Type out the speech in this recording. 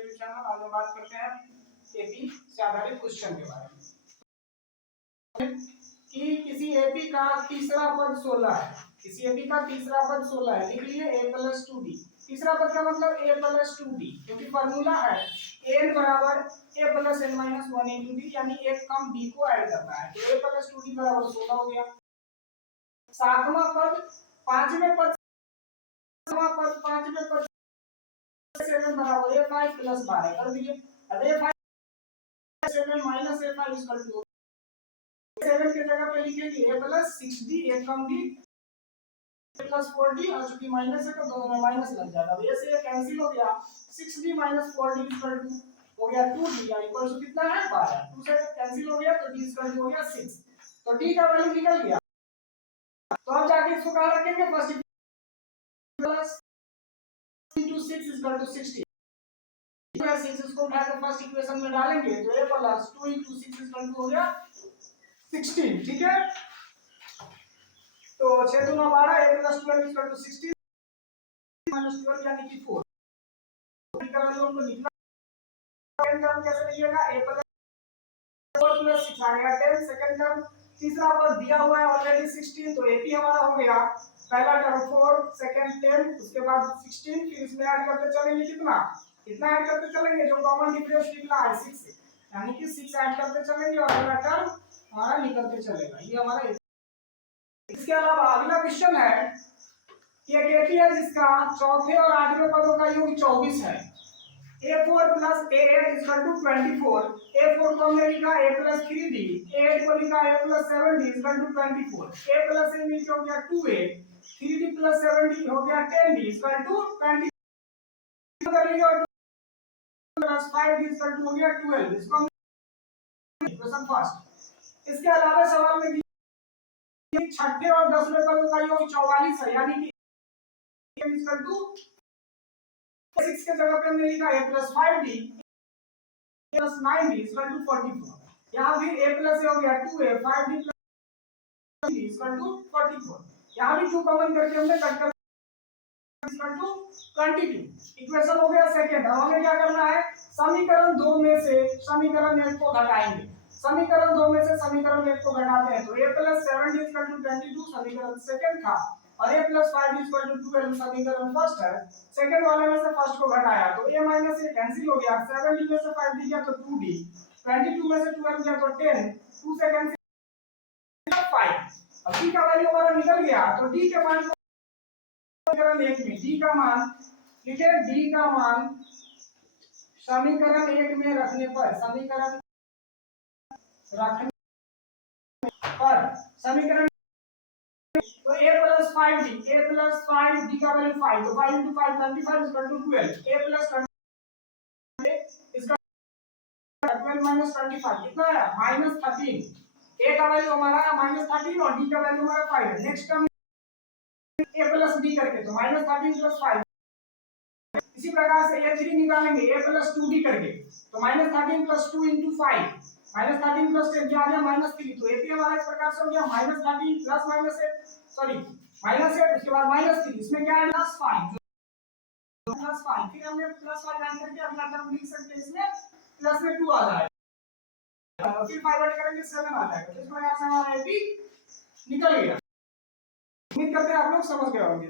YouTube channel. आज हम बात करते हैं एपी से आधारित क्वेश्चन के बारे में कि किसी एपी का तीसरा पद 16 है। किसी एपी का तीसरा पद 16 है, लिख लिए a + 2b। तीसरा पद का मतलब a + 2b, क्योंकि फार्मूला है n बराबर a + n - 1 * b, यानी एक कम b को ऐड करना है। तो a + 2b बराबर 16 हो गया। सातवां पद पांचवें पद 7 बराबर a5 + 12 कर दिए। अब a5 7 - a5 = 7 की जगह पे लिखेंगे a + 6d, एक कम d + 4d, और चूंकि माइनस है तो दोनों में माइनस लग जाएगा। अब ये से कैंसिल हो गया। 6d - 4d = हो गया 2d, या इक्वल टू कितना है 12। 2 से कैंसिल हो गया तो d = हो गया 6। तो d का वैल्यू निकल गया। तो अब जाके इसको कहां रखेंगे? First plus 6 = 60। 6 इसको उठाकर फर्स्ट इक्वेशन में डालेंगे तो a + 2 * 6 = हो गया 16। ठीक है, तो 6 × 12, a + 12 = 16 - 12 यानी कि 4। का वैल्यू हमको निकला। सेकंड टर्म कैसे लिखिएगा? a + 4 + 6 आ गया 10। सेकंड टर्म तीसरा पद दिया हुआ है ऑलरेडी 16, तो ap हमारा हो गया पहला टर्म 4, सेकंड 10, उसके बाद 16, फिर इसमें ऐड करते चलेंगे कितना ऐड करते चलेंगे, जो कॉमन डिफरेंस निकला है 6, यानी कि 6 ऐड करते चलेंगे और अगला टर्म हमारा निकलते चलेगा। ये हमारा। इसके अलावा अगला क्वेश्चन है कि एक एपी है जिसका चौथे और आठवें पदों का योग 24 है। a4 + a8 = 24। a4 को हमने लिखा a + 3d, a8 को लिखा a + 7d = 24। a + a मिलकर हो गया 2a, 3d + 7d हो गया 10d = 20 कर लिया, और + 5d = हो गया 12। इसको हम क्वेश्चन फर्स्ट। इसके अलावा सवाल में छठे और 10वें पदों का योग 44 है, यानी कि = 6 के जगह पे हमने लिखा a + 5d + 9d = 44। यहाँ भी a + a हो गया 2a, 5d + d = 44। यहाँ भी 2 कॉमन करके हमने कट कर = 22। इक्वेशन हो गया सेकंड। अब हमें क्या करना है? समीकरण 2 में से समीकरण 1 को घटाएंगे। समीकरण 2 में से समीकरण 1 को घटाते हैं तो a + 7d = 22 समीकरण सेकंड था, और a + 5d = 12 समीकरण फर्स्ट है। सेकंड वाले में से फर्स्ट को घटाया तो a - a कैंसिल हो गया। 7d में से 5d गया तो 2d, 22 में से 12 गया तो 10, 2 से कैंसिल 5। अब d का वैल्यू हमारा निकल गया, तो d के मान समीकरण 1 में d का मान लिखे। d का मान समीकरण 1 में रखने पर, समीकरण समीकरण तो a + 5d, a + 5d का वैल्यू 5, तो 5 × 5 25 = 12। a + 20 इसका 12 - 25 कितना है? -13। a का वैल्यू हमारा -13 और d का वैल्यू हमारा 5 है। नेक्स्ट टर्म a + d करके तो -13 + 5। इसी प्रकार से a3 निकालेंगे a + 2d करके तो -13 + 2 × 5, -13 + 10 क्या आ गया -3। तो ap हमारा इस प्रकार से हो गया -13 + -8, सॉरी -8, उसके बाद -3, इसमें क्या है +5, +5, फिर हमने +5 ऐड करके अगला टर्म लिख सकते हैं। इसमें प्लस में 2 आ जाएगा और फिर 5 ऐड करेंगे 7 आ जाएगा। तो इस प्रकार से हमारा ap निकल गया। उम्मीद करते हैं आप लोग समझ गए होंगे।